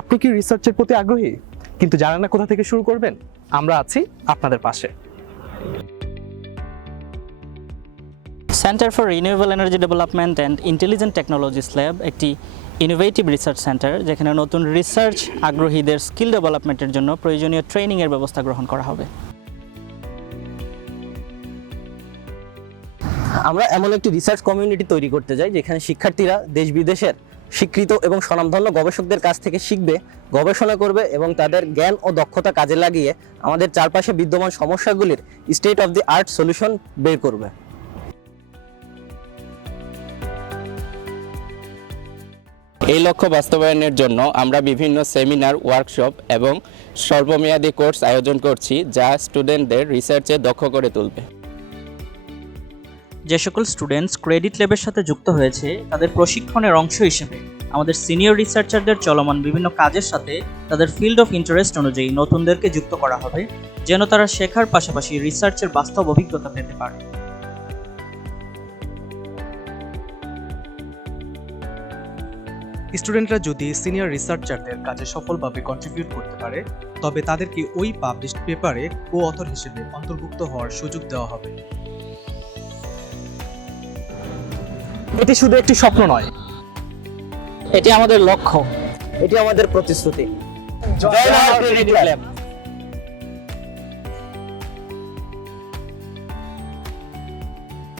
আপনি কি রিসার্চের প্রতি আগ্রহী কিন্তু জানেন না কোথা থেকে শুরু করবেন? আমরা আছি আপনাদের পাশে। Centre for renewable energy development and intelligent technologies lab একটি ইনোভেটিভ রিসার্চ সেন্টার, যেখানে নতুন রিসার্চ আগ্রহীদের স্কিল ডেভেলপমেন্টের জন্য প্রয়োজনীয় ট্রেনিংয়ের ব্যবস্থা গ্রহণ করা হবে। আমরা এমন একটি রিসার্চ কমিউনিটি তৈরি করতে চাই যেখানে শিক্ষার্থীরা দেশ বিদেশের স্বীকৃত এবং স্বনামধন্য গবেষকদের কাছ থেকে শিখবে, গবেষণা করবে এবং তাদের জ্ঞান ও দক্ষতা কাজে লাগিয়ে আমাদের চারপাশে বিদ্যমান সমস্যাগুলির state of the art solution বের করবে। এই লক্ষ্য বাস্তবায়নের জন্য আমরা বিভিন্ন সেমিনার, ওয়ার্কশপ এবং স্বল্পমেয়াদী কোর্স আয়োজন করছি, যা স্টুডেন্টদের রিসার্চে দক্ষ করে তুলবে। যে সকল স্টুডেন্টস ক্রেডিট ল্যাবের সাথে যুক্ত হয়েছে তাদের প্রশিক্ষণের অংশ হিসেবে আমাদের সিনিয়র রিসার্চারদের চলমান বিভিন্ন কাজের সাথে তাদের ফিল্ড অফ ইন্টারেস্ট অনুযায়ী নতুনদেরকে যুক্ত করা হবে, যেন তারা শেখার পাশাপাশি রিসার্চের বাস্তব অভিজ্ঞতা পেতে পারে। স্টুডেন্টরা যদি সিনিয়র রিসার্চারদের কাজে সফলভাবে কন্ট্রিবিউট করতে পারে, তবে তাদেরকে ওই পাবলিশড পেপারে কো অথর হিসেবে অন্তর্ভুক্ত হওয়ার সুযোগ দেওয়া হবে। এটি শুধু একটি স্বপ্ন নয়, এটি আমাদের লক্ষ্য। এটি আমাদের প্রতিশ্রুতি। জয় ক্রেডিট ল্যাব।